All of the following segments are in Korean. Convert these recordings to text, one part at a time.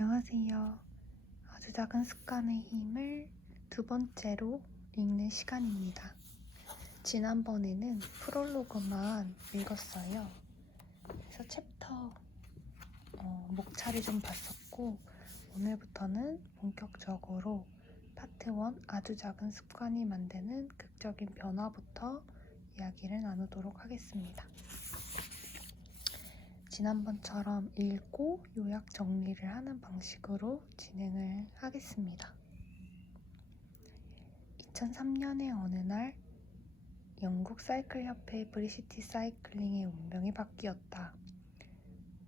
안녕하세요. 아주 작은 습관의 힘을 두 번째로 읽는 시간입니다. 지난번에는 프롤로그만 읽었어요. 그래서 챕터 목차를 좀 봤었고, 오늘부터는 본격적으로 파트 1 아주 작은 습관이 만드는 극적인 변화부터 이야기를 나누도록 하겠습니다. 지난번처럼 읽고 요약 정리를 하는 방식으로 진행을 하겠습니다. 2003년의 어느 날 영국 사이클 협회 브리시티 사이클링의 운명이 바뀌었다.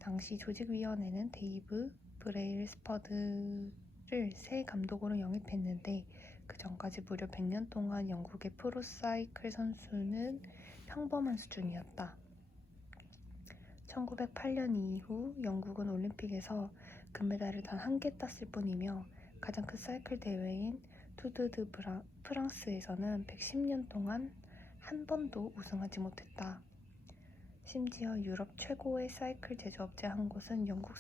당시 조직위원회는 데이브 브레일스퍼드를 새 감독으로 영입했는데 그 전까지 무려 100년 동안 영국의 프로 사이클 선수는 평범한 수준이었다. 1908년 이후 영국은 올림픽에서 금메달을 단 1개 땄을 뿐이며 가장 큰 사이클 대회인 투드 드 프랑스에서는 110년 동안 한 번도 우승하지 못했다. 심지어 유럽 최고의 사이클 제조업체 한 곳은 영국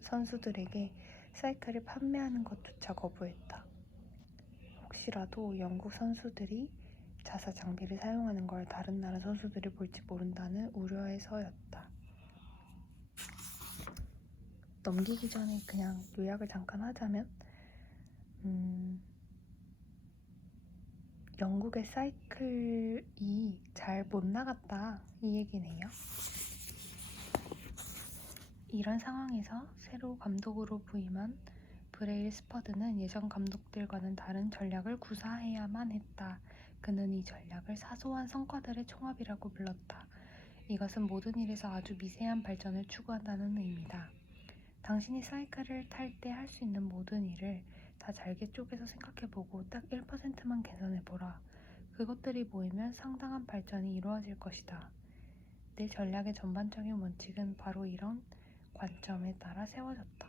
선수들에게 사이클을 판매하는 것조차 거부했다. 혹시라도 영국 선수들이 자사 장비를 사용하는 걸 다른 나라 선수들이 볼지 모른다는 우려에서였다. 넘기기 전에 그냥 요약을 잠깐 하자면 영국의 사이클이 잘 못 나갔다 이 얘기네요. 이런 상황에서 새로 감독으로 부임한 브레일스퍼드는 예전 감독들과는 다른 전략을 구사해야만 했다. 그는 이 전략을 사소한 성과들의 총합이라고 불렀다. 이것은 모든 일에서 아주 미세한 발전을 추구한다는 의미다. 당신이 사이클을 탈 때 할 수 있는 모든 일을 다 잘게 쪼개서 생각해보고 딱 1%만 계산해보라. 그것들이 모이면 상당한 발전이 이루어질 것이다. 내 전략의 전반적인 원칙은 바로 이런 관점에 따라 세워졌다.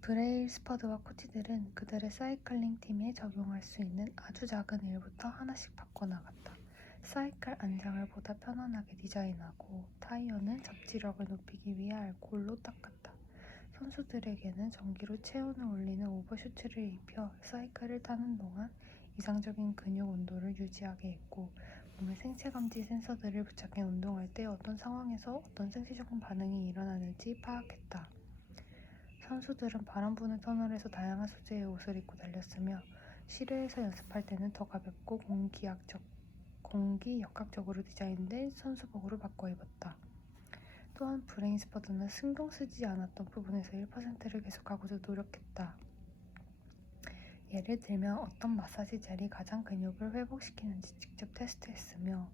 브레일스퍼드와 코치들은 그들의 사이클링 팀에 적용할 수 있는 아주 작은 일부터 하나씩 바꿔나갔다. 사이클 안장을 보다 편안하게 디자인하고 타이어는 접지력을 높이기 위해 알코올로 닦았다. 선수들에게는 전기로 체온을 올리는 오버슈트를 입혀 사이클을 타는 동안 이상적인 근육 온도를 유지하게 했고 몸에 생체 감지 센서들을 부착해 운동할 때 어떤 상황에서 어떤 생체적인 반응이 일어나는지 파악했다. 선수들은 바람 부는 터널에서 다양한 소재의 옷을 입고 달렸으며 실외에서 연습할 때는 더 가볍고 공기 역학적으로 디자인된 선수복으로 바꿔 입었다. 또한 브레일스퍼드는 신경 쓰지 않았던 부분에서 1%를 계속하고자 노력했다. 예를 들면 어떤 마사지 젤이 가장 근육을 회복시키는지 직접 테스트했으며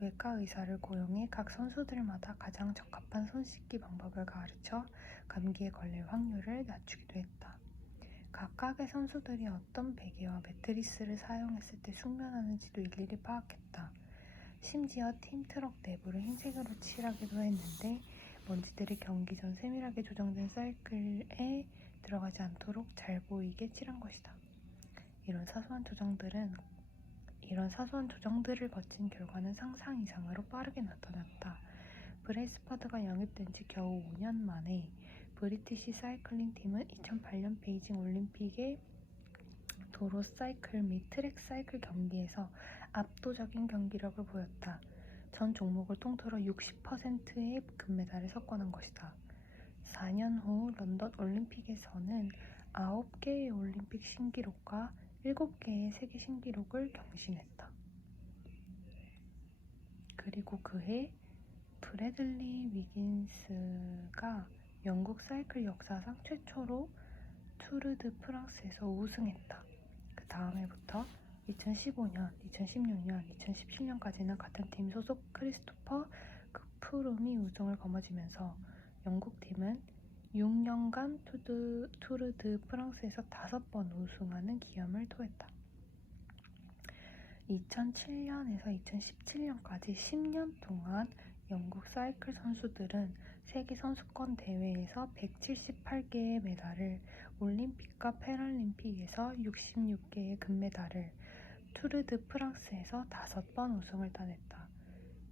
외과 의사를 고용해 각 선수들마다 가장 적합한 손 씻기 방법을 가르쳐 감기에 걸릴 확률을 낮추기도 했다. 각각의 선수들이 어떤 베개와 매트리스를 사용했을 때 숙면하는지도 일일이 파악했다. 심지어 팀 트럭 내부를 흰색으로 칠하기도 했는데 먼지들이 경기 전 세밀하게 조정된 사이클에 들어가지 않도록 잘 보이게 칠한 것이다. 이런 사소한 조정들을 거친 결과는 상상 이상으로 빠르게 나타났다. 브레이스퍼드가 영입된 지 겨우 5년 만에 브리티시 사이클링 팀은 2008년 베이징 올림픽의 도로 사이클 및 트랙 사이클 경기에서 압도적인 경기력을 보였다. 전 종목을 통틀어 60%의 금메달을 석권한 것이다. 4년 후 런던 올림픽에서는 9개의 올림픽 신기록과 7개의 세계 신기록을 경신했다. 그리고 그해 브래들리 위긴스가 영국 사이클 역사상 최초로 투르 드 프랑스에서 우승했다. 그 다음 해부터 2015년, 2016년, 2017년까지는 같은 팀 소속 크리스토퍼 프룸이 우승을 거머쥐면서 영국 팀은 6년간 투르 드 프랑스에서 5번 우승하는 기염을 토했다. 2007년에서 2017년까지 10년 동안 영국 사이클 선수들은 세계 선수권 대회에서 178개의 메달을, 올림픽과 패럴림픽에서 66개의 금메달을, 투르 드 프랑스에서 5번 우승을 따냈다.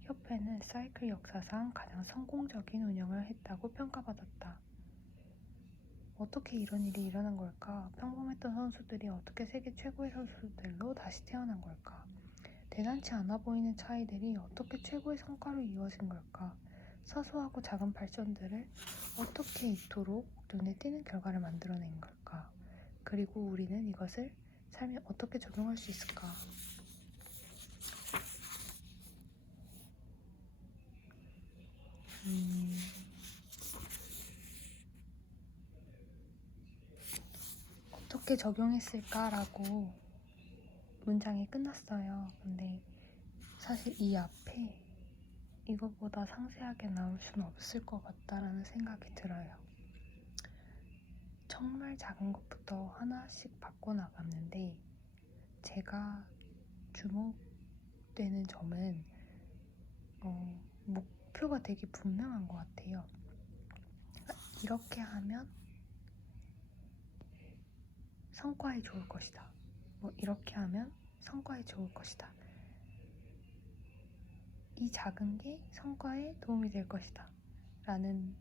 협회는 사이클 역사상 가장 성공적인 운영을 했다고 평가받았다. 어떻게 이런 일이 일어난 걸까? 평범했던 선수들이 어떻게 세계 최고의 선수들로 다시 태어난 걸까? 대단치 않아 보이는 차이들이 어떻게 최고의 성과로 이루어진 걸까? 사소하고 작은 발전들을 어떻게 이토록 눈에 띄는 결과를 만들어낸 걸까? 그리고 우리는 이것을 삶에 어떻게 적용할 수 있을까? 어떻게 적용했을까라고 문장이 끝났어요. 근데 사실 이 앞에 이것보다 상세하게 나올 수는 없을 것 같다라는 생각이 들어요. 정말 작은 것부터 하나씩 바꿔나갔는데 제가 주목되는 점은 목표가 되게 분명한 것 같아요. 이렇게 하면 성과에 좋을 것이다. 이렇게 하면 성과에 좋을 것이다. 이 작은 게 성과에 도움이 될 것이다. 라는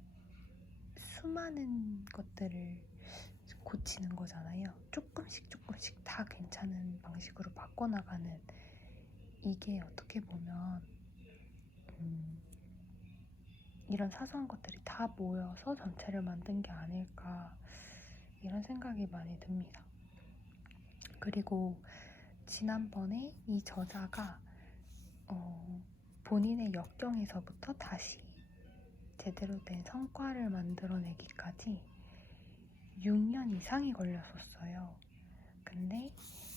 수많은 것들을 고치는 거잖아요. 조금씩 다 괜찮은 방식으로 바꿔나가는 이게 어떻게 보면 이런 사소한 것들이 다 모여서 전체를 만든 게 아닐까 이런 생각이 많이 듭니다. 그리고 지난번에 이 저자가 본인의 역경에서부터 다시 제대로 된 성과를 만들어내기까지 6년 이상이 걸렸었어요. 근데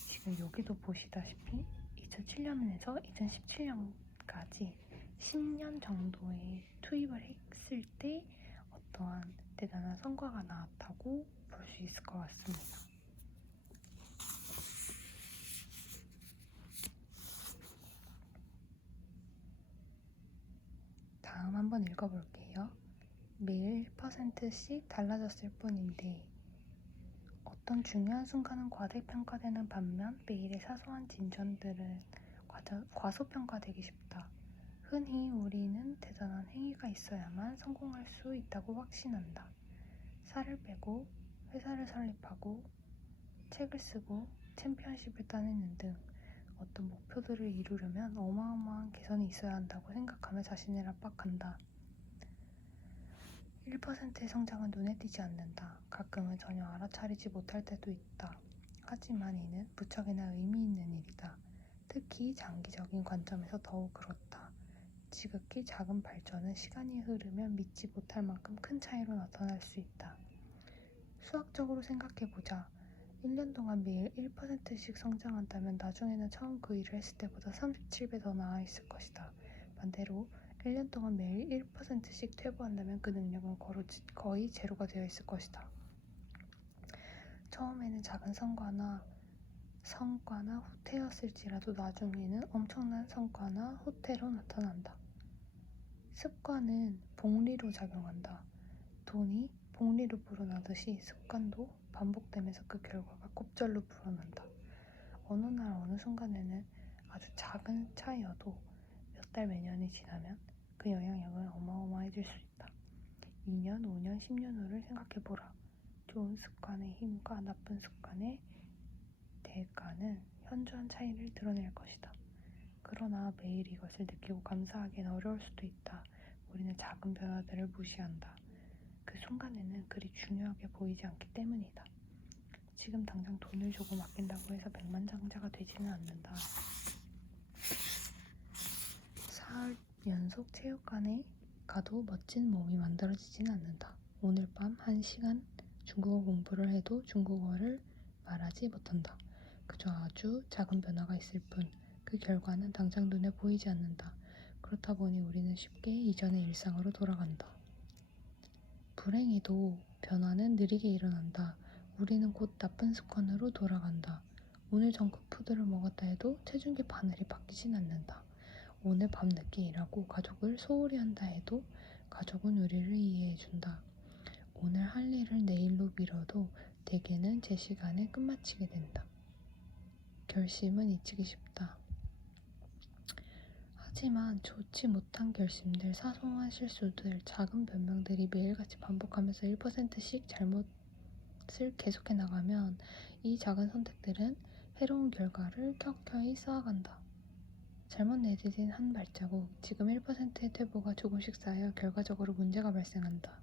지금 여기도 보시다시피 2007년에서 2017년까지 10년 정도의 투입을 했을 때 어떠한 대단한 성과가 나왔다고 볼 수 있을 것 같습니다. 다음 한번 읽어볼게요. 매일 1%씩 달라졌을 뿐인데 어떤 중요한 순간은 과대평가되는 반면 매일의 사소한 진전들은 과소평가되기 쉽다. 흔히 우리는 대단한 행위가 있어야만 성공할 수 있다고 확신한다. 살을 빼고 회사를 설립하고 책을 쓰고 챔피언십을 따내는 등 어떤 목표들을 이루려면 어마어마한 개선이 있어야 한다고 생각하며 자신을 압박한다. 1%의 성장은 눈에 띄지 않는다. 가끔은 전혀 알아차리지 못할 때도 있다. 하지만 이는 무척이나 의미 있는 일이다. 특히 장기적인 관점에서 더욱 그렇다. 지극히 작은 발전은 시간이 흐르면 믿지 못할 만큼 큰 차이로 나타날 수 있다. 수학적으로 생각해보자. 1년 동안 매일 1%씩 성장한다면 나중에는 처음 그 일을 했을 때보다 37배 더 나아 있을 것이다. 반대로 1년 동안 매일 1%씩 퇴보한다면 그 능력은 거의 제로가 되어 있을 것이다. 처음에는 작은 성과나 후퇴였을지라도 나중에는 엄청난 성과나 후퇴로 나타난다. 습관은 복리로 작용한다. 돈이 복리로 불어나듯이 습관도 반복되면서 그 결과가 곱절로 불어난다. 어느 날 어느 순간에는 아주 작은 차이여도 몇 달 몇 년이 지나면 그 영향력은 어마어마해질 수 있다. 2년, 5년, 10년 후를 생각해보라. 좋은 습관의 힘과 나쁜 습관의 대가는 현저한 차이를 드러낼 것이다. 그러나 매일 이것을 느끼고 감사하기는 어려울 수도 있다. 우리는 작은 변화들을 무시한다. 그 순간에는 그리 중요하게 보이지 않기 때문이다. 지금 당장 돈을 조금 아낀다고 해서 백만장자가 되지는 않는다. 사흘 연속 체육관에 가도 멋진 몸이 만들어지지는 않는다. 오늘 밤 1시간 중국어 공부를 해도 중국어를 말하지 못한다. 그저 아주 작은 변화가 있을 뿐 그 결과는 당장 눈에 보이지 않는다. 그렇다 보니 우리는 쉽게 이전의 일상으로 돌아간다. 불행히도 변화는 느리게 일어난다. 우리는 곧 나쁜 습관으로 돌아간다. 오늘 정크푸드를 먹었다 해도 체중계 바늘이 바뀌진 않는다. 오늘 밤늦게 일하고 가족을 소홀히 한다 해도 가족은 우리를 이해해준다. 오늘 할 일을 내일로 미뤄도 대개는 제 시간에 끝마치게 된다. 결심은 잊히기 쉽다. 하지만 좋지 못한 결심들, 사소한 실수들, 작은 변명들이 매일같이 반복하면서 1%씩 잘못을 계속해 나가면 이 작은 선택들은 해로운 결과를 켜켜이 쌓아간다. 잘못 내디딘 한 발자국, 지금 1%의 퇴보가 조금씩 쌓여 결과적으로 문제가 발생한다.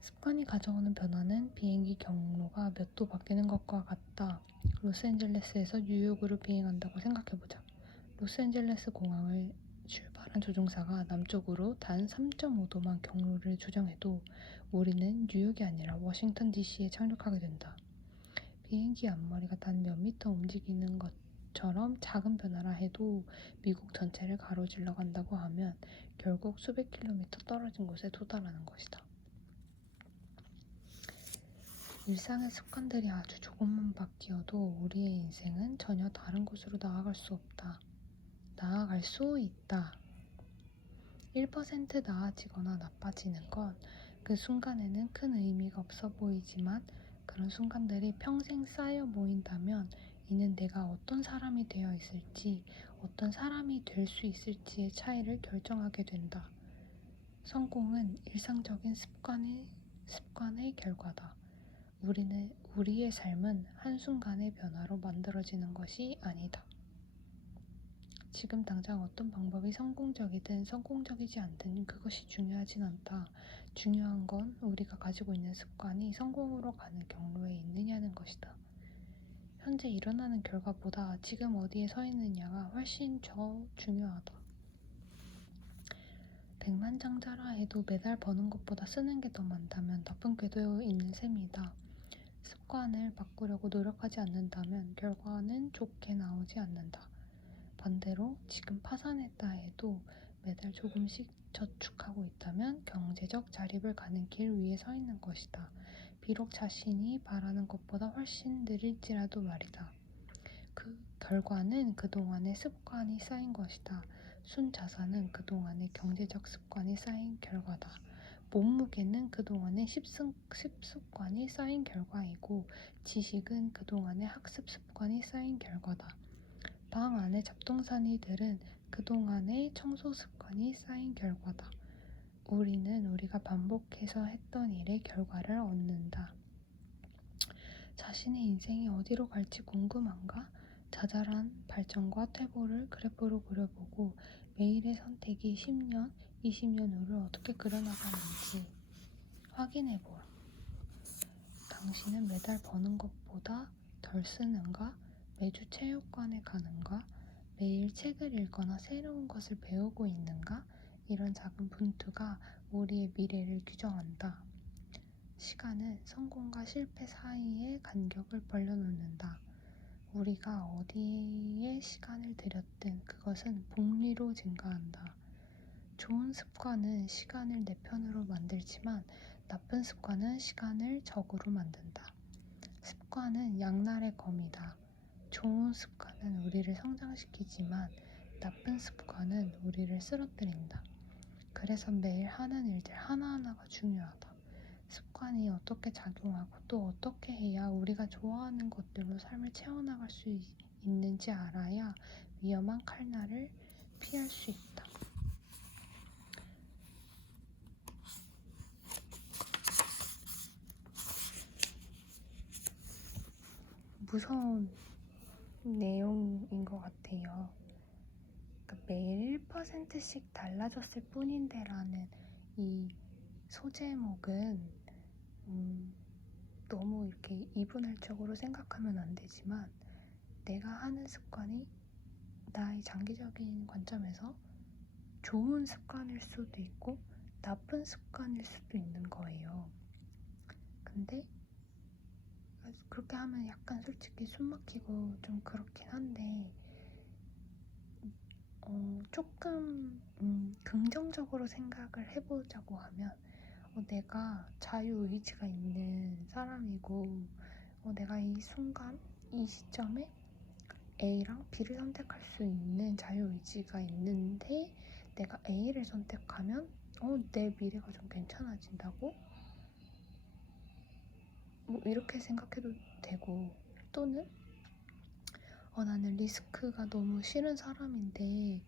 습관이 가져오는 변화는 비행기 경로가 몇 도 바뀌는 것과 같다. 로스앤젤레스에서 뉴욕으로 비행한다고 생각해보자. 로스앤젤레스 공항을 출발한 조종사가 남쪽으로 단 3.5도만 경로를 조정해도 우리는 뉴욕이 아니라 워싱턴 DC에 착륙하게 된다. 비행기 앞머리가 단 몇 미터 움직이는 것처럼 작은 변화라 해도 미국 전체를 가로질러 간다고 하면 결국 수백 킬로미터 떨어진 곳에 도달하는 것이다. 일상의 습관들이 아주 조금만 바뀌어도 우리의 인생은 전혀 다른 곳으로 나아갈 수 없다. 나아갈 수 있다. 1% 나아지거나 나빠지는 건 그 순간에는 큰 의미가 없어 보이지만 그런 순간들이 평생 쌓여 모인다면 이는 내가 어떤 사람이 되어 있을지, 어떤 사람이 될 수 있을지의 차이를 결정하게 된다. 성공은 일상적인 습관의 결과다. 우리의 삶은 한순간의 변화로 만들어지는 것이 아니다. 지금 당장 어떤 방법이 성공적이든 성공적이지 않든 그것이 중요하진 않다. 중요한 건 우리가 가지고 있는 습관이 성공으로 가는 경로에 있느냐는 것이다. 현재 일어나는 결과보다 지금 어디에 서 있느냐가 훨씬 더 중요하다. 백만장자라 해도 매달 버는 것보다 쓰는 게 더 많다면 나쁜 궤도에 있는 셈이다. 습관을 바꾸려고 노력하지 않는다면 결과는 좋게 나오지 않는다. 반대로 지금 파산했다 해도 매달 조금씩 저축하고 있다면 경제적 자립을 가는 길 위에 서 있는 것이다. 비록 자신이 바라는 것보다 훨씬 느릴지라도 말이다. 그 결과는 그동안의 습관이 쌓인 것이다. 순자산은 그동안의 경제적 습관이 쌓인 결과다. 몸무게는 그동안의 습관이 쌓인 결과이고 지식은 그동안의 학습 습관이 쌓인 결과다. 방 안의 잡동사니들은 그동안의 청소 습관이 쌓인 결과다. 우리는 우리가 반복해서 했던 일의 결과를 얻는다. 자신의 인생이 어디로 갈지 궁금한가? 자잘한 발전과 퇴보를 그래프로 그려보고 매일의 선택이 10년, 20년 후를 어떻게 그려나가는지 확인해보라. 당신은 매달 버는 것보다 덜 쓰는가? 매주 체육관에 가는가? 매일 책을 읽거나 새로운 것을 배우고 있는가? 이런 작은 분투가 우리의 미래를 규정한다. 시간은 성공과 실패 사이의 간격을 벌려놓는다. 우리가 어디에 시간을 들였든 그것은 복리로 증가한다. 좋은 습관은 시간을 내 편으로 만들지만 나쁜 습관은 시간을 적으로 만든다. 습관은 양날의 검이다. 좋은 습관은 우리를 성장시키지만 나쁜 습관은 우리를 쓰러뜨린다. 그래서 매일 하는 일들 하나하나가 중요하다. 습관이 어떻게 작용하고 또 어떻게 해야 우리가 좋아하는 것들로 삶을 채워나갈 수 있는지 알아야 위험한 칼날을 피할 수 있다. 무서운 내용인 것 같아요. 그러니까 매일 1%씩 달라졌을 뿐인데 라는 이 소제목은 너무 이렇게 이분할적으로 생각하면 안 되지만 내가 하는 습관이 나의 장기적인 관점에서 좋은 습관일 수도 있고 나쁜 습관일 수도 있는 거예요. 근데 그렇게 하면 약간 솔직히 숨막히고 좀 그렇긴 한데 조금 긍정적으로 생각을 해보자고 하면 내가 자유의지가 있는 사람이고 내가 이 순간 이 시점에 A랑 B를 선택할 수 있는 자유의지가 있는데 내가 A를 선택하면 내 미래가 좀 괜찮아진다고? 뭐 이렇게 생각해도 되고 또는 나는 리스크가 너무 싫은 사람인데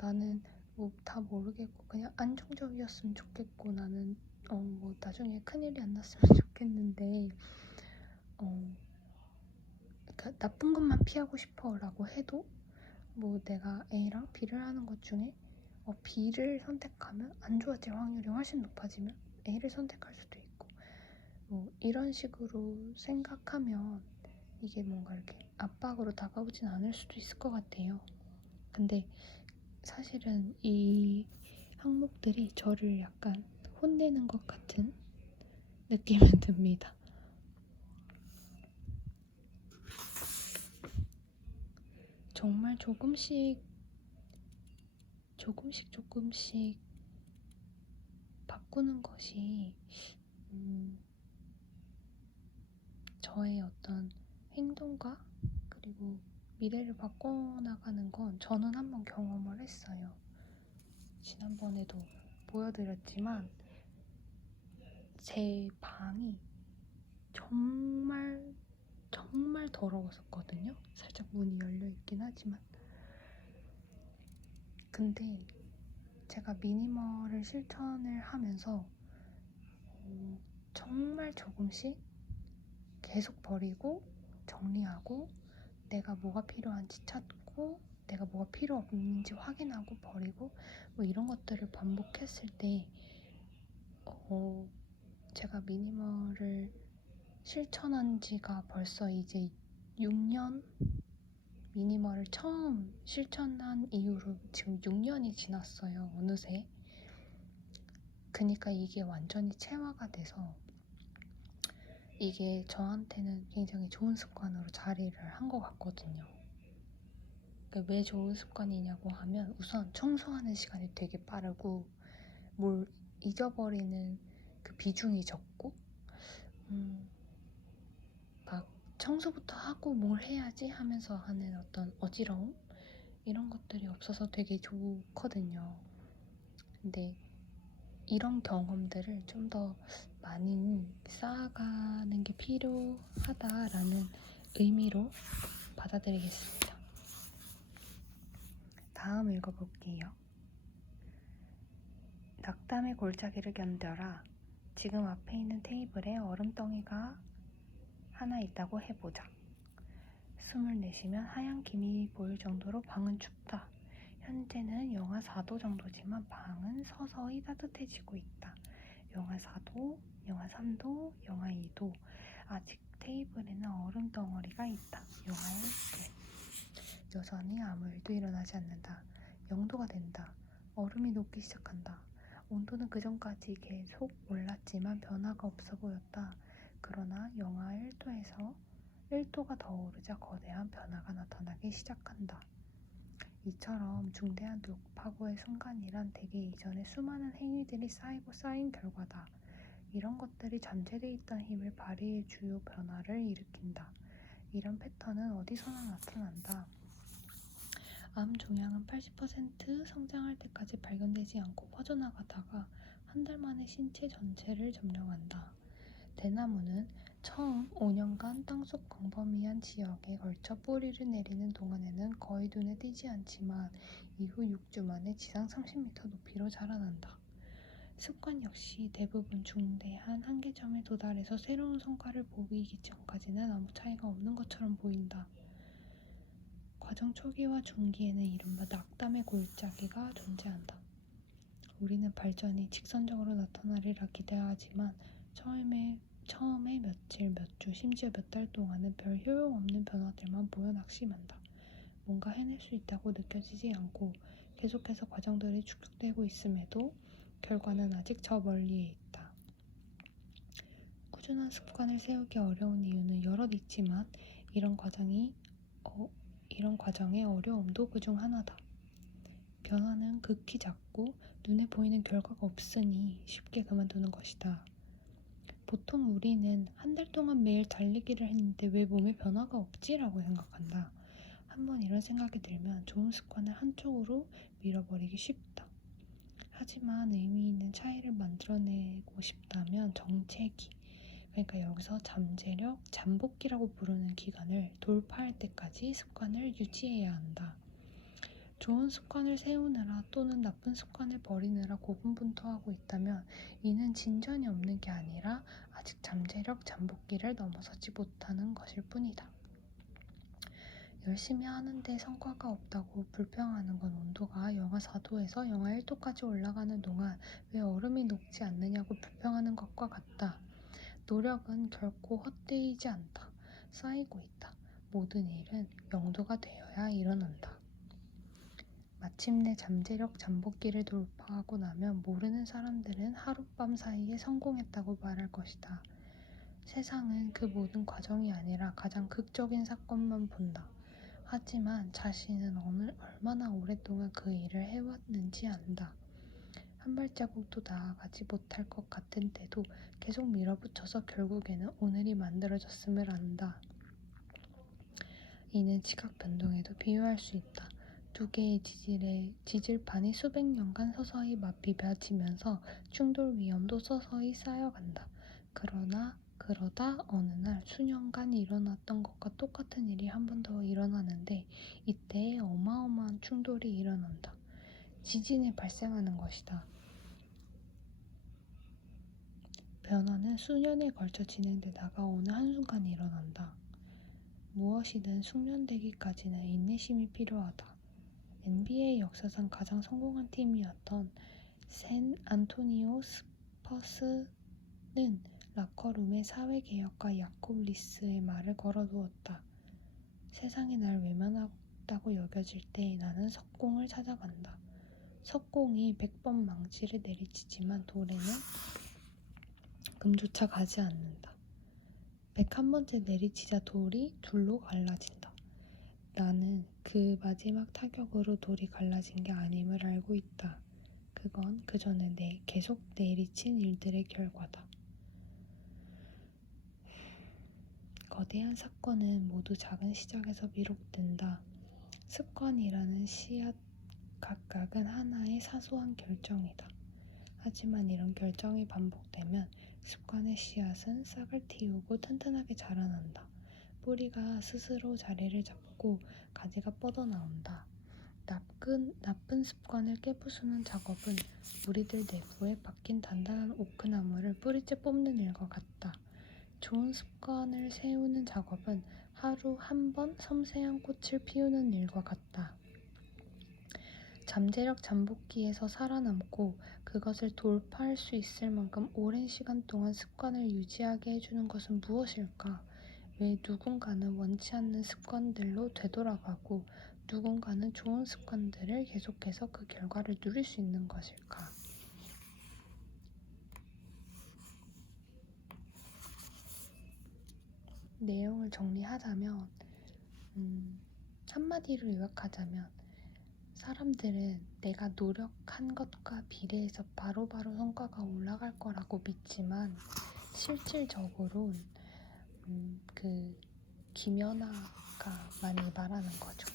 나는 뭐 다 모르겠고 그냥 안정적이었으면 좋겠고 나는 뭐 나중에 큰일이 안 났으면 좋겠는데 그러니까 나쁜 것만 피하고 싶어라고 해도 뭐 내가 A랑 B를 하는 것 중에 B를 선택하면 안 좋아질 확률이 훨씬 높아지면 A를 선택할 수도 있고 뭐 이런 식으로 생각하면 이게 뭔가 이렇게 압박으로 다가오진 않을 수도 있을 것 같아요. 근데 사실은 이 항목들이 저를 약간 혼내는 것 같은 느낌은 듭니다. 정말 조금씩 바꾸는 것이 저의 어떤 행동과 그리고 미래를 바꿔나가는 건 저는 한번 경험을 했어요. 지난번에도 보여드렸지만 제 방이 정말 더러웠었거든요. 살짝 문이 열려있긴 하지만 근데 제가 미니멀을 실천을 하면서 정말 조금씩 계속 버리고 정리하고 내가 뭐가 필요한지 찾고 내가 뭐가 필요 없는지 확인하고 버리고 뭐 이런 것들을 반복했을 때 제가 미니멀을 실천한 지가 벌써 이제 6년? 미니멀을 처음 실천한 이후로 지금 6년이 지났어요. 어느새. 그니까 이게 완전히 체화가 돼서 이게 저한테는 굉장히 좋은 습관으로 자리를 한 것 같거든요. 그러니까 왜 좋은 습관이냐고 하면 우선 청소하는 시간이 되게 빠르고 뭘 잊어버리는 그 비중이 적고 막 청소부터 하고 뭘 해야지 하면서 하는 어떤 어지러움? 이런 것들이 없어서 되게 좋거든요. 근데 이런 경험들을 좀 더 많이 쌓아가는 게 필요하다라는 의미로 받아들이겠습니다. 다음 읽어볼게요. 낙담의 골짜기를 견뎌라. 지금 앞에 있는 테이블에 얼음덩이가 하나 있다고 해보자. 숨을 내쉬면 하얀 김이 보일 정도로 방은 춥다. 현재는 영하 4도 정도지만 방은 서서히 따뜻해지고 있다. 영하 4도, 영하 3도, 영하 2도. 아직 테이블에는 얼음 덩어리가 있다. 영하 1도. 여전히 아무 일도 일어나지 않는다. 0도가 된다. 얼음이 녹기 시작한다. 온도는 그전까지 계속 올랐지만 변화가 없어 보였다. 그러나 영하 1도에서 1도가 더 오르자 거대한 변화가 나타나기 시작한다. 이처럼 중대한 파고의 순간이란 대개 이전에 수많은 행위들이 쌓이고 쌓인 결과다. 이런 것들이 잠재되어 있던 힘을 발휘해 주요 변화를 일으킨다. 이런 패턴은 어디서나 나타난다. 암 종양은 80% 성장할 때까지 발견되지 않고 퍼져나가다가 한 달 만에 신체 전체를 점령한다. 대나무는 처음 5년간 땅속 광범위한 지역에 걸쳐 뿌리를 내리는 동안에는 거의 눈에 띄지 않지만 이후 6주 만에 지상 30m 높이로 자라난다. 습관 역시 대부분 중대한 한계점에 도달해서 새로운 성과를 보이기 전까지는 아무 차이가 없는 것처럼 보인다. 과정 초기와 중기에는 이른바 낙담의 골짜기가 존재한다. 우리는 발전이 직선적으로 나타나리라 기대하지만 처음에 며칠, 몇 주, 심지어 몇 달 동안은 별 효용없는 변화들만 보여 낙심한다. 뭔가 해낼 수 있다고 느껴지지 않고 계속해서 과정들이 축적되고 있음에도 결과는 아직 저 멀리에 있다. 꾸준한 습관을 세우기 어려운 이유는 여럿 있지만 이런 과정의 어려움도 그중 하나다. 변화는 극히 작고 눈에 보이는 결과가 없으니 쉽게 그만두는 것이다. 보통 우리는 한 달 동안 매일 달리기를 했는데 왜 몸에 변화가 없지? 라고 생각한다. 한번 이런 생각이 들면 좋은 습관을 한쪽으로 밀어버리기 쉽다. 하지만 의미 있는 차이를 만들어내고 싶다면 정체기, 그러니까 여기서 잠재력, 잠복기라고 부르는 기간을 돌파할 때까지 습관을 유지해야 한다. 좋은 습관을 세우느라 또는 나쁜 습관을 버리느라 고군분투하고 있다면 이는 진전이 없는 게 아니라 아직 잠재력, 잠복기를 넘어서지 못하는 것일 뿐이다. 열심히 하는데 성과가 없다고 불평하는 건 온도가 영하 4도에서 영하 1도까지 올라가는 동안 왜 얼음이 녹지 않느냐고 불평하는 것과 같다. 노력은 결코 헛되이지 않다. 쌓이고 있다. 모든 일은 0도가 되어야 일어난다. 마침내 잠재력 잠복기를 돌파하고 나면 모르는 사람들은 하룻밤 사이에 성공했다고 말할 것이다. 세상은 그 모든 과정이 아니라 가장 극적인 사건만 본다. 하지만 자신은 얼마나 오랫동안 그 일을 해왔는지 안다. 한 발자국도 나아가지 못할 것 같은 때도 계속 밀어붙여서 결국에는 오늘이 만들어졌음을 안다. 이는 지각 변동에도 비유할 수 있다. 두 개의 지질판이 수백 년간 서서히 비벼지면서 충돌 위험도 서서히 쌓여간다. 그러다 어느 날 수년간 일어났던 것과 똑같은 일이 한 번 더 일어나는데 이때 어마어마한 충돌이 일어난다. 지진이 발생하는 것이다. 변화는 수년에 걸쳐 진행되다가 어느 한순간 일어난다. 무엇이든 숙련되기까지는 인내심이 필요하다. NBA 역사상 가장 성공한 팀이었던 샌 안토니오 스퍼스는 라커룸에 사회개혁가 야콥 리스의 말을 걸어두었다. 세상이 날 외면하다고 여겨질 때 나는 석공을 찾아간다. 석공이 100번 망치를 내리치지만 돌에는 금조차 가지 않는다. 101번째 내리치자 돌이 둘로 갈라진다. 나는 그 마지막 타격으로 돌이 갈라진 게 아님을 알고 있다. 그건 그 전에 계속 내리친 일들의 결과다. 거대한 사건은 모두 작은 시작에서 비롯된다. 습관이라는 씨앗 각각은 하나의 사소한 결정이다. 하지만 이런 결정이 반복되면 습관의 씨앗은 싹을 틔우고 튼튼하게 자라난다. 뿌리가 스스로 자리를 잡고 가지가 뻗어나온다. 나쁜 습관을 깨부수는 작업은 우리들 내부에 박힌 단단한 오크나무를 뿌리째 뽑는 일과 같다. 좋은 습관을 세우는 작업은 하루 한 번 섬세한 꽃을 피우는 일과 같다. 잠재력 잠복기에서 살아남고 그것을 돌파할 수 있을 만큼 오랜 시간 동안 습관을 유지하게 해주는 것은 무엇일까? 왜 누군가는 원치 않는 습관들로 되돌아가고 누군가는 좋은 습관들을 계속해서 그 결과를 누릴 수 있는 것일까? 내용을 정리하자면 한마디로 요약하자면 사람들은 내가 노력한 것과 비례해서 바로바로 성과가 올라갈 거라고 믿지만 실질적으로 그 김연아가 많이 말하는 거죠.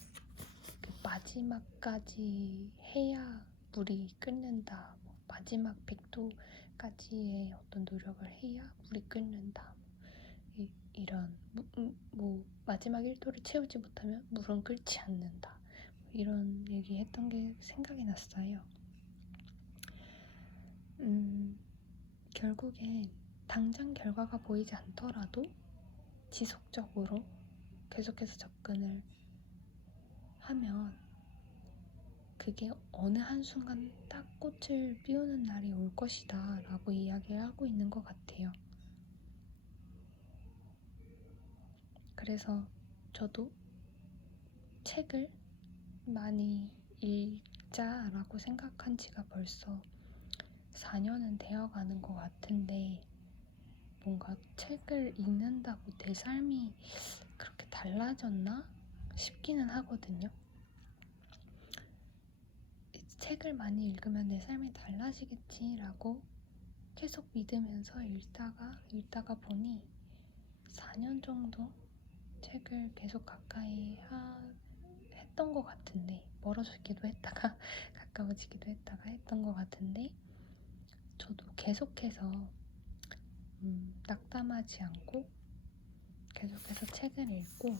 그 마지막까지 해야 물이 끓는다. 마지막 100도까지의 어떤 노력을 해야 물이 끓는다. 이런 마지막 1도를 채우지 못하면 물은 끓지 않는다. 이런 얘기 했던 게 생각이 났어요. 결국엔 당장 결과가 보이지 않더라도 지속적으로 계속해서 접근을 하면 그게 어느 한순간 딱 꽃을 피우는 날이 올 것이다 라고 이야기를 하고 있는 것 같아요. 그래서 저도 책을 많이 읽자라고 생각한 지가 벌써 4년은 되어가는 것 같은데 뭔가 책을 읽는다고 내 삶이 그렇게 달라졌나 싶기는 하거든요. 책을 많이 읽으면 내 삶이 달라지겠지라고 계속 믿으면서 읽다가 보니 4년 정도 책을 계속 가까이 했던 것 같은데 멀어지기도 했다가 가까워지기도 했다가 했던 것 같은데 저도 계속해서 낙담하지 않고 계속해서 책을 읽고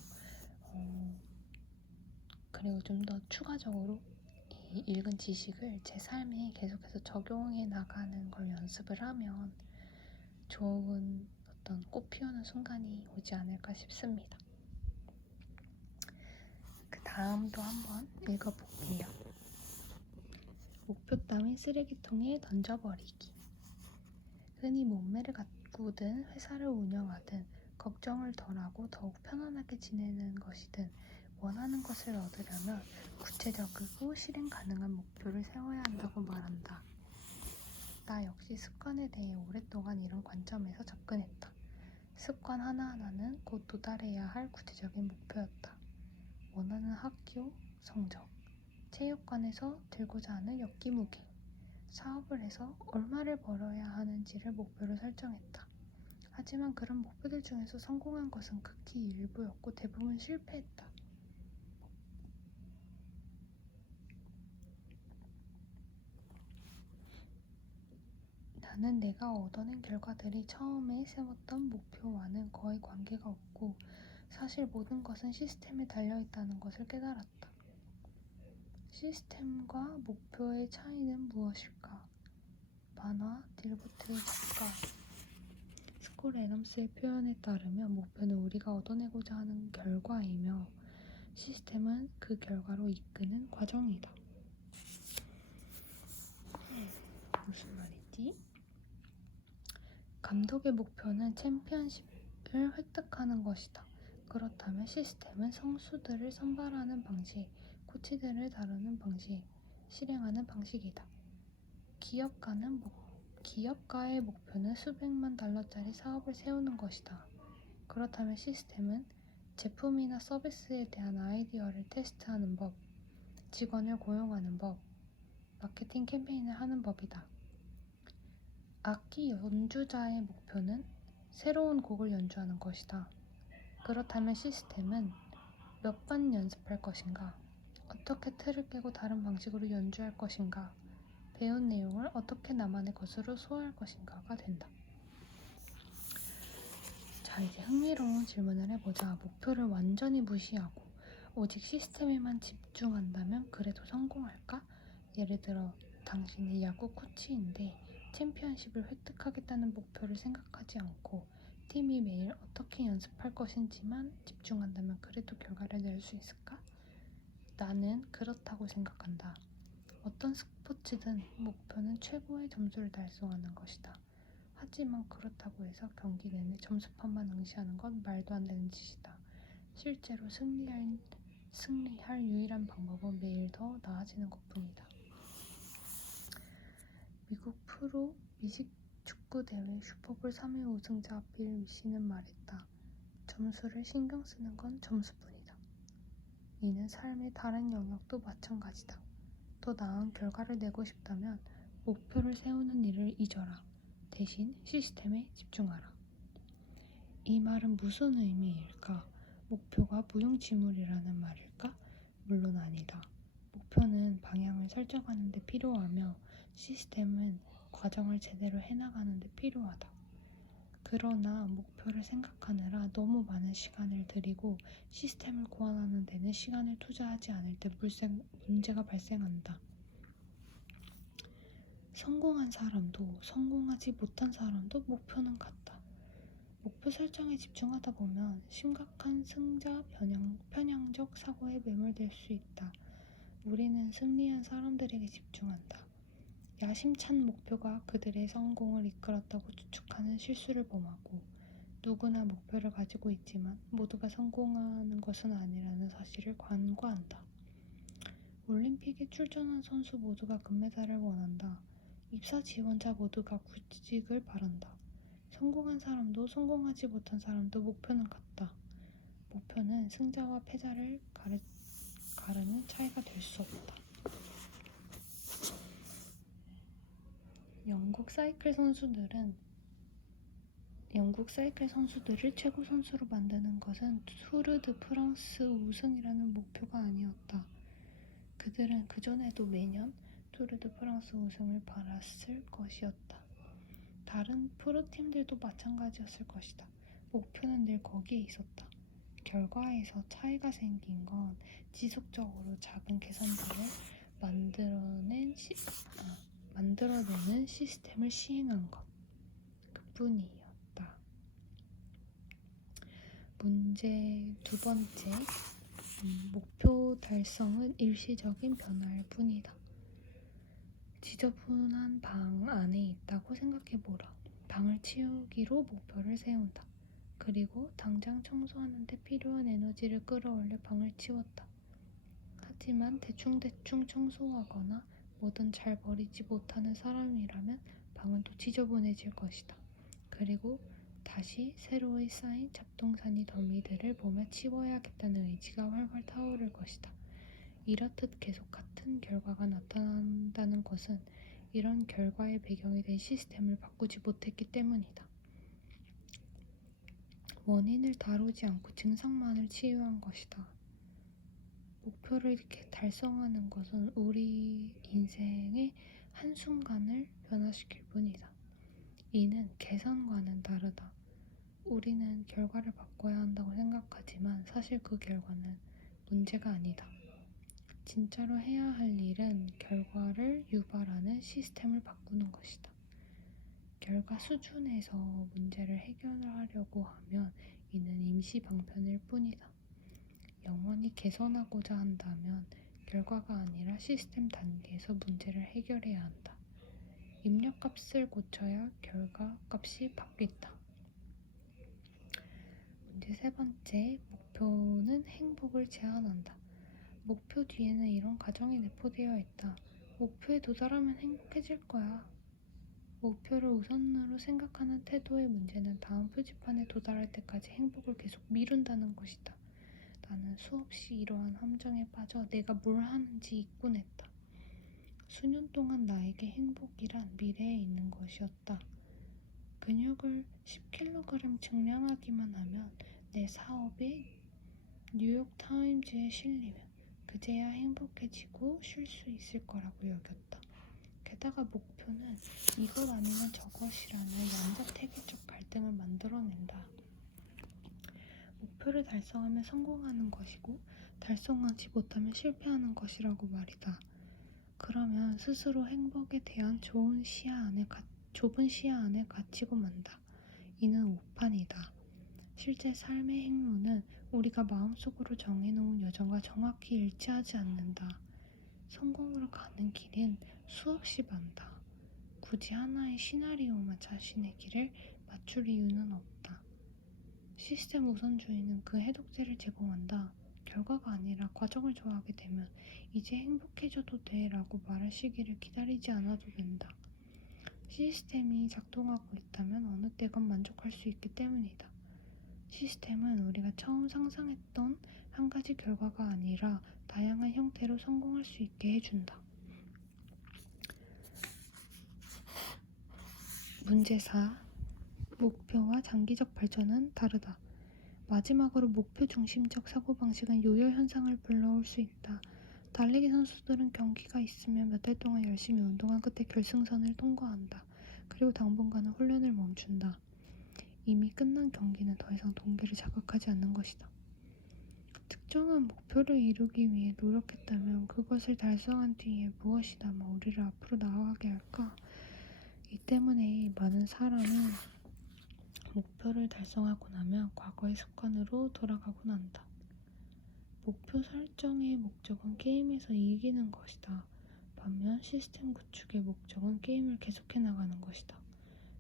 그리고 좀 더 추가적으로 이 읽은 지식을 제 삶에 계속해서 적용해 나가는 걸 연습을 하면 좋은 어떤 꽃 피우는 순간이 오지 않을까 싶습니다. 그 다음도 한번 읽어볼게요. 목표 따윈 쓰레기통에 던져버리기. 흔히 몸매를 가꾸든 회사를 운영하든 걱정을 덜하고 더욱 편안하게 지내는 것이든 원하는 것을 얻으려면 구체적이고 실행 가능한 목표를 세워야 한다고 말한다. 나 역시 습관에 대해 오랫동안 이런 관점에서 접근했다. 습관 하나하나는 곧 도달해야 할 구체적인 목표였다. 원하는 학교, 성적, 체육관에서 들고자 하는 역기무게, 사업을 해서 얼마를 벌어야 하는지를 목표로 설정했다. 하지만 그런 목표들 중에서 성공한 것은 극히 일부였고 대부분 실패했다. 나는 내가 얻어낸 결과들이 처음에 세웠던 목표와는 거의 관계가 없고 사실 모든 것은 시스템에 달려있다는 것을 깨달았다. 시스템과 목표의 차이는 무엇일까? 만화 딜보트의 작가 스콜 애덤스의 표현에 따르면 목표는 우리가 얻어내고자 하는 결과이며 시스템은 그 결과로 이끄는 과정이다. 무슨 말이지? 감독의 목표는 챔피언십을 획득하는 것이다. 그렇다면 시스템은 선수들을 선발하는 방식, 코치들을 다루는 방식, 실행하는 방식이다. 기업가의 목표는 수백만 달러짜리 사업을 세우는 것이다. 그렇다면 시스템은 제품이나 서비스에 대한 아이디어를 테스트하는 법, 직원을 고용하는 법, 마케팅 캠페인을 하는 법이다. 악기 연주자의 목표는 새로운 곡을 연주하는 것이다. 그렇다면 시스템은 몇 번 연습할 것인가, 어떻게 틀을 깨고 다른 방식으로 연주할 것인가, 배운 내용을 어떻게 나만의 것으로 소화할 것인가가 된다. 자, 이제 흥미로운 질문을 해보자. 목표를 완전히 무시하고 오직 시스템에만 집중한다면 그래도 성공할까? 예를 들어 당신이 야구 코치인데 챔피언십을 획득하겠다는 목표를 생각하지 않고 팀이 매일 어떻게 연습할 것인지만 집중한다면 그래도 결과를 낼 수 있을까? 나는 그렇다고 생각한다. 어떤 스포츠든 목표는 최고의 점수를 달성하는 것이다. 하지만 그렇다고 해서 경기 내내 점수판만 응시하는 건 말도 안 되는 짓이다. 실제로 승리할 유일한 방법은 매일 더 나아지는 것뿐이다. 미국 프로 미식축구 대회 슈퍼볼 3회 우승자 빌 위시는 말했다. 점수를 신경 쓰는 건 점수뿐이다. 이는 삶의 다른 영역도 마찬가지다. 더 나은 결과를 내고 싶다면 목표를 세우는 일을 잊어라. 대신 시스템에 집중하라. 이 말은 무슨 의미일까? 목표가 무용지물이라는 말일까? 물론 아니다. 목표는 방향을 설정하는 데 필요하며 시스템은 과정을 제대로 해나가는 데 필요하다. 그러나 목표를 생각하느라 너무 많은 시간을 들이고 시스템을 고안하는 데는 시간을 투자하지 않을 때 문제가 발생한다. 성공한 사람도 성공하지 못한 사람도 목표는 같다. 목표 설정에 집중하다 보면 심각한 승자 편향적 사고에 매몰될 수 있다. 우리는 승리한 사람들에게 집중한다. 야심찬 목표가 그들의 성공을 이끌었다고 추측하는 실수를 범하고 누구나 목표를 가지고 있지만 모두가 성공하는 것은 아니라는 사실을 간과한다. 올림픽에 출전한 선수 모두가 금메달을 원한다. 입사 지원자 모두가 구직을 바란다. 성공한 사람도 성공하지 못한 사람도 목표는 같다. 목표는 승자와 패자를 가르는 차이가 될 수 없다. 영국 사이클 선수들을 최고 선수로 만드는 것은 투르 드 프랑스 우승이라는 목표가 아니었다. 그들은 그전에도 매년 투르 드 프랑스 우승을 바랐을 것이었다. 다른 프로팀들도 마찬가지였을 것이다. 목표는 늘 거기에 있었다. 결과에서 차이가 생긴 건 지속적으로 작은 개선들을 만들어내는 시스템을 시행한 것 그뿐이었다. 문제 두 번째, 목표 달성은 일시적인 변화일 뿐이다. 지저분한 방 안에 있다고 생각해보라. 방을 치우기로 목표를 세운다. 그리고 당장 청소하는데 필요한 에너지를 끌어올려 방을 치웠다. 하지만 대충대충 청소하거나 뭐든 잘 버리지 못하는 사람이라면 방은 또 지저분해질 것이다. 그리고 다시 새로이 쌓인 잡동사니 더미들을 보며 치워야겠다는 의지가 활활 타오를 것이다. 이렇듯 계속 같은 결과가 나타난다는 것은 이런 결과의 배경이 된 시스템을 바꾸지 못했기 때문이다. 원인을 다루지 않고 증상만을 치유한 것이다. 목표를 이렇게 달성하는 것은 우리 인생의 한순간을 변화시킬 뿐이다. 이는 개선과는 다르다. 우리는 결과를 바꿔야 한다고 생각하지만 사실 그 결과는 문제가 아니다. 진짜로 해야 할 일은 결과를 유발하는 시스템을 바꾸는 것이다. 결과 수준에서 문제를 해결하려고 하면 이는 임시 방편일 뿐이다. 영원히 개선하고자 한다면 결과가 아니라 시스템 단계에서 문제를 해결해야 한다. 입력값을 고쳐야 결과값이 바뀐다. 문제 세 번째, 목표는 행복을 제한한다. 목표 뒤에는 이런 가정이 내포되어 있다. 목표에 도달하면 행복해질 거야. 목표를 우선으로 생각하는 태도의 문제는 다음 표지판에 도달할 때까지 행복을 계속 미룬다는 것이다. 나는 수없이 이러한 함정에 빠져 내가 뭘 하는지 잊곤 했다. 수년 동안 나에게 행복이란 미래에 있는 것이었다. 근육을 10kg 증량하기만 하면 내 사업이 뉴욕타임즈에 실리면 그제야 행복해지고 쉴 수 있을 거라고 여겼다. 게다가 목표는 이것 아니면 저것이라는 양자택일적 갈등을 만들어낸다. 목표를 달성하면 성공하는 것이고 달성하지 못하면 실패하는 것이라고 말이다. 그러면 스스로 행복에 대한 좁은 시야 안에 갇히고 만다. 이는 오판이다. 실제 삶의 행로는 우리가 마음속으로 정해놓은 여정과 정확히 일치하지 않는다. 성공으로 가는 길은 수없이 많다. 굳이 하나의 시나리오만 자신의 길을 맞출 이유는 없다. 시스템 우선주의는 그 해독제를 제공한다. 결과가 아니라 과정을 좋아하게 되면 이제 행복해져도 돼 라고 말할 시기를 기다리지 않아도 된다. 시스템이 작동하고 있다면 어느 때건 만족할 수 있기 때문이다. 시스템은 우리가 처음 상상했던 한 가지 결과가 아니라 다양한 형태로 성공할 수 있게 해준다. 문제 4. 목표와 장기적 발전은 다르다. 마지막으로 목표 중심적 사고방식은 요요 현상을 불러올 수 있다. 달리기 선수들은 경기가 있으면 몇 달 동안 열심히 운동한 끝에 결승선을 통과한다. 그리고 당분간은 훈련을 멈춘다. 이미 끝난 경기는 더 이상 동기를 자극하지 않는 것이다. 특정한 목표를 이루기 위해 노력했다면 그것을 달성한 뒤에 무엇이 남아 우리를 앞으로 나아가게 할까? 이 때문에 많은 사람은 목표를 달성하고 나면 과거의 습관으로 돌아가곤 한다. 목표 설정의 목적은 게임에서 이기는 것이다. 반면 시스템 구축의 목적은 게임을 계속해 나가는 것이다.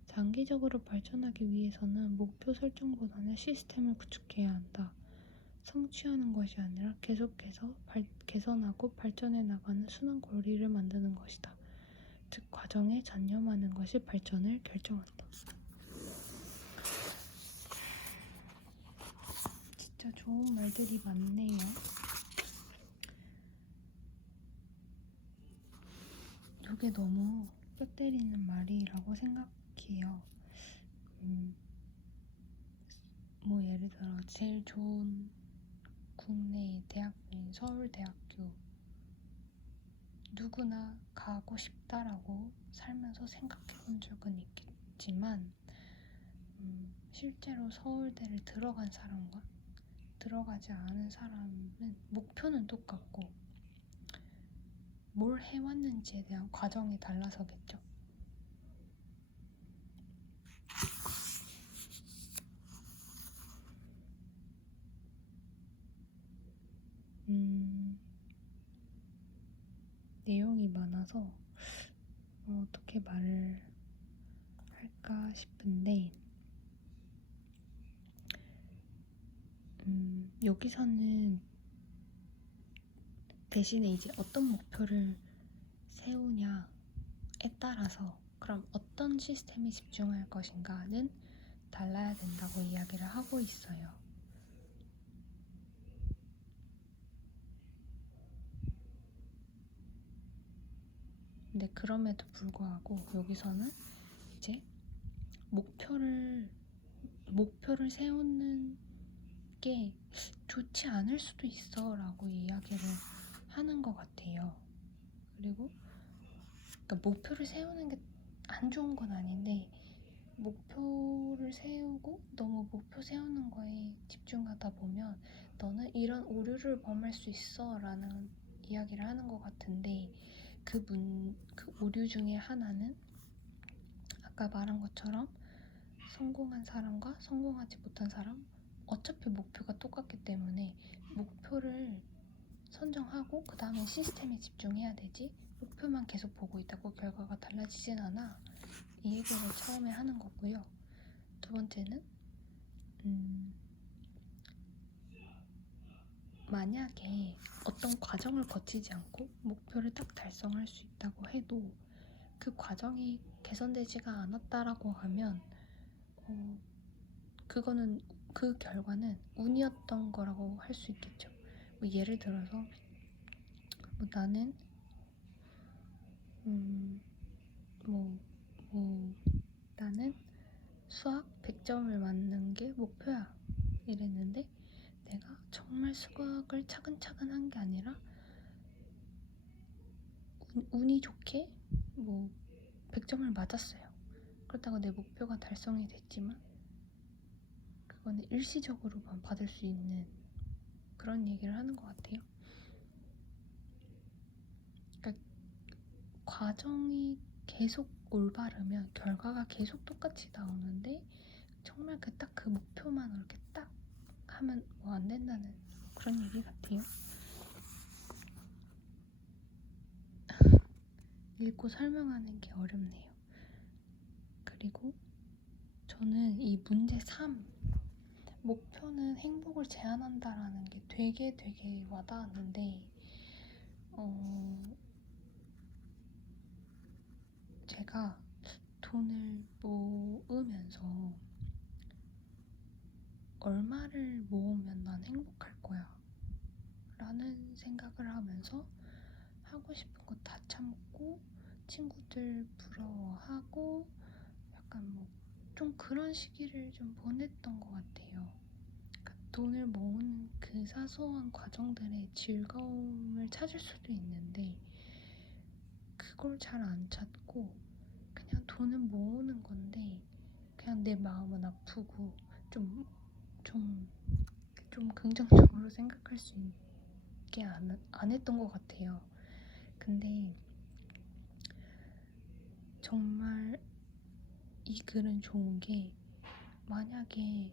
장기적으로 발전하기 위해서는 목표 설정보다는 시스템을 구축해야 한다. 성취하는 것이 아니라 계속해서 개선하고 발전해 나가는 순환 고리를 만드는 것이다. 즉 과정에 전념하는 것이 발전을 결정한다. 진짜 좋은 말들이 많네요. 이게 너무 뼈 때리는 말이라고 생각해요. 뭐 예를 들어 제일 좋은 국내 대학교인 서울대학교 누구나 가고 싶다라고 살면서 생각해 본 적은 있지만 실제로 서울대를 들어간 사람과 들어가지 않은 사람은 목표는 똑같고 뭘 해왔는지에 대한 과정이 달라서겠죠. 내용이 많아서 어떻게 말을 할까 싶은데 여기서는 대신에 이제 어떤 목표를 세우냐에 따라서 그럼 어떤 시스템에 집중할 것인가는 달라야 된다고 이야기를 하고 있어요. 근데 그럼에도 불구하고 여기서는 이제 목표를 세우는 게 좋지 않을 수도 있어 라고 이야기를 하는 것 같아요. 그리고 그러니까 목표를 세우는 게 안 좋은 건 아닌데 목표를 세우고 너무 목표 세우는 거에 집중하다 보면 너는 이런 오류를 범할 수 있어 라는 이야기를 하는 것 같은데 그 오류 중에 하나는 아까 말한 것처럼 성공한 사람과 성공하지 못한 사람 어차피 목표가 똑같기 때문에 목표를 선정하고 그 다음에 시스템에 집중해야 되지 목표만 계속 보고 있다고 결과가 달라지진 않아. 이 얘기를 처음에 하는 거고요. 두 번째는 만약에 어떤 과정을 거치지 않고 목표를 딱 달성할 수 있다고 해도 그 과정이 개선되지가 않았다라고 하면 그거는 그 결과는 운이었던 거라고 할 수 있겠죠. 뭐 예를 들어서 뭐 나는 나는 수학 100점을 맞는 게 목표야 이랬는데 내가 정말 수학을 차근차근 한 게 아니라 운이 좋게 뭐 100점을 맞았어요. 그렇다고 내 목표가 달성이 됐지만 그거는 일시적으로만 받을 수 있는 그런 얘기를 하는 것 같아요. 그러니까 과정이 계속 올바르면 결과가 계속 똑같이 나오는데 정말 딱 그 목표만 이렇게 딱 하면 뭐 안 된다는 그런 얘기 같아요. 읽고 설명하는 게 어렵네요. 그리고 저는 이 문제 3 목표는 행복을 제한한다라는 게 되게 와닿았는데 제가 돈을 모으면서 얼마를 모으면 난 행복할 거야 라는 생각을 하면서 하고 싶은 거 다 참고 친구들 부러워하고 약간 뭐 좀 그런 시기를 좀 보냈던 것 같아요. 그러니까 돈을 모으는 그 사소한 과정들의 즐거움을 찾을 수도 있는데 그걸 잘 안 찾고 그냥 돈을 모으는 건데 그냥 내 마음은 아프고 좀 긍정적으로 생각할 수 있게 안 했던 것 같아요. 근데 정말 이 글은 좋은 게 만약에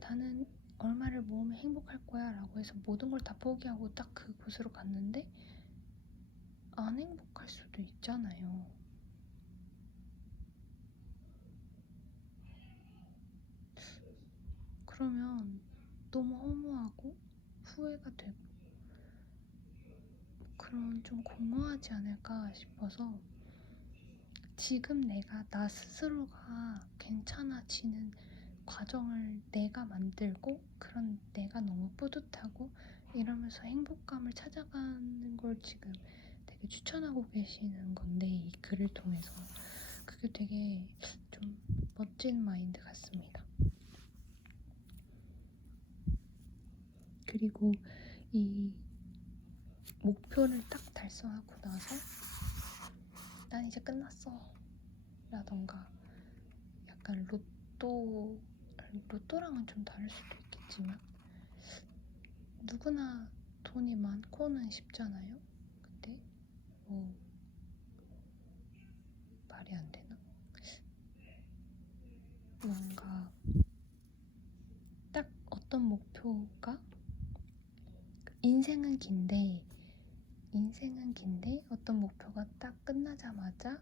나는 얼마를 모으면 행복할 거야 라고 해서 모든 걸 다 포기하고 딱 그곳으로 갔는데 안 행복할 수도 있잖아요. 그러면 너무 허무하고 후회가 되고 그런 좀 공허하지 않을까 싶어서 지금 내가 나 스스로가 괜찮아지는 과정을 내가 만들고 그런 내가 너무 뿌듯하고 이러면서 행복감을 찾아가는 걸 지금 되게 추천하고 계시는 건데 이 글을 통해서 그게 되게 좀 멋진 마인드 같습니다. 그리고 이 목표를 딱 달성하고 나서 난 이제 끝났어 라던가 약간 로또랑은 좀 다를 수도 있겠지만 누구나 돈이 많고는 쉽잖아요. 근데 뭐 말이 안 되나? 뭔가 딱 어떤 목표가 인생은 긴데 어떤 목표가 딱 끝나자마자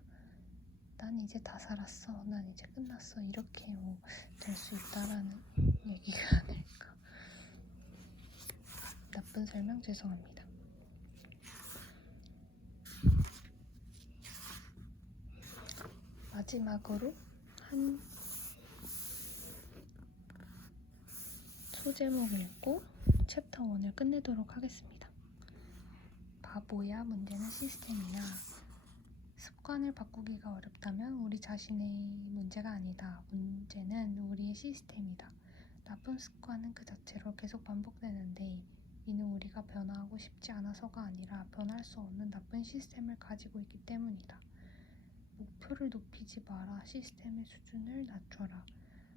난 이제 다 살았어, 난 이제 끝났어, 이렇게 뭐 될 수 있다라는 얘기가 아닐까. 나쁜 설명 죄송합니다. 마지막으로 한 소제목 읽고 챕터 1을 끝내도록 하겠습니다. 바보야, 문제는 시스템이야. 습관을 바꾸기가 어렵다면 우리 자신의 문제가 아니다. 문제는 우리의 시스템이다. 나쁜 습관은 그 자체로 계속 반복되는데 이는 우리가 변화하고 싶지 않아서가 아니라 변할 수 없는 나쁜 시스템을 가지고 있기 때문이다. 목표를 높이지 마라. 시스템의 수준을 낮춰라.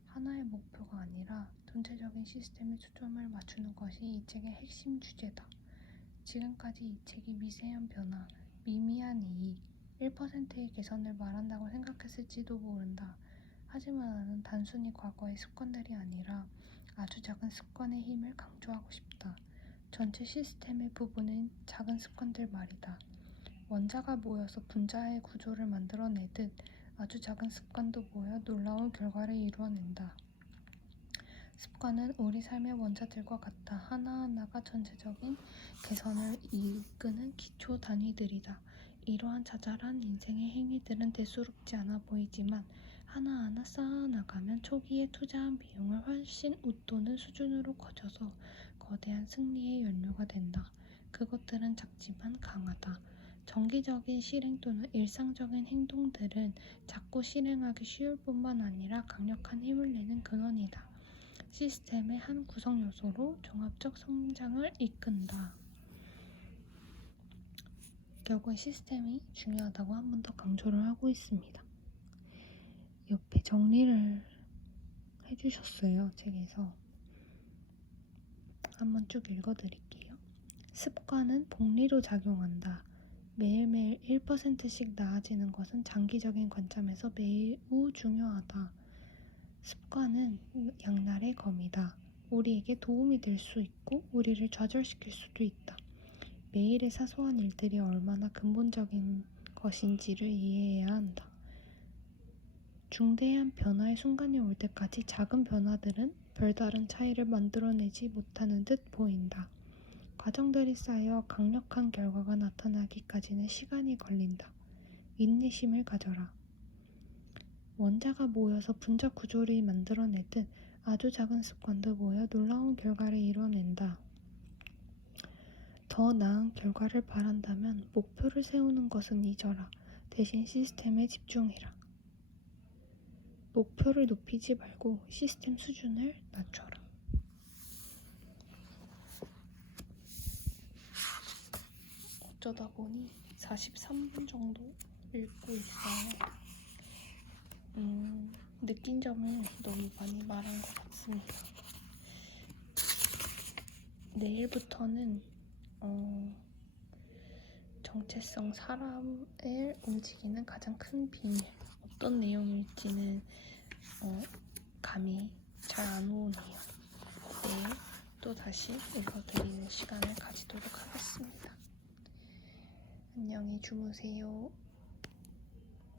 하나의 목표가 아니라 전체적인 시스템에 초점을 맞추는 것이 이 책의 핵심 주제다. 지금까지 이 책이 미세한 변화, 미미한 이익, 1%의 개선을 말한다고 생각했을지도 모른다. 하지만 나는 단순히 과거의 습관들이 아니라 아주 작은 습관의 힘을 강조하고 싶다. 전체 시스템의 부분은 작은 습관들 말이다. 원자가 모여서 분자의 구조를 만들어내듯 아주 작은 습관도 모여 놀라운 결과를 이루어낸다. 습관은 우리 삶의 원자들과 같다. 하나하나가 전체적인 개선을 이끄는 기초 단위들이다. 이러한 자잘한 인생의 행위들은 대수롭지 않아 보이지만 하나하나 쌓아나가면 초기에 투자한 비용을 훨씬 웃도는 수준으로 커져서 거대한 승리의 연료가 된다. 그것들은 작지만 강하다. 정기적인 실행 또는 일상적인 행동들은 자꾸 실행하기 쉬울 뿐만 아니라 강력한 힘을 내는 근원이다. 시스템의 한 구성 요소로 종합적 성장을 이끈다. 결국 시스템이 중요하다고 한 번 더 강조를 하고 있습니다. 옆에 정리를 해주셨어요. 책에서 한번 쭉 읽어드릴게요. 습관은 복리로 작용한다. 매일매일 1%씩 나아지는 것은 장기적인 관점에서 매우 중요하다. 습관은 양날의 검이다. 우리에게 도움이 될 수 있고 우리를 좌절시킬 수도 있다. 매일의 사소한 일들이 얼마나 근본적인 것인지를 이해해야 한다. 중대한 변화의 순간이 올 때까지 작은 변화들은 별다른 차이를 만들어내지 못하는 듯 보인다. 과정들이 쌓여 강력한 결과가 나타나기까지는 시간이 걸린다. 인내심을 가져라. 원자가 모여서 분자 구조를 만들어내듯 아주 작은 습관도 모여 놀라운 결과를 이뤄낸다. 더 나은 결과를 바란다면 목표를 세우는 것은 잊어라. 대신 시스템에 집중해라. 목표를 높이지 말고 시스템 수준을 낮춰라. 어쩌다 보니 43분 정도 읽고 있어요. 느낀 점을 너무 많이 말한 것 같습니다. 내일부터는 정체성, 사람을 움직이는 가장 큰 비밀, 어떤 내용일지는 감이 잘 안 오네요. 내일 또 다시 읽어드리는 시간을 가지도록 하겠습니다. 안녕히 주무세요.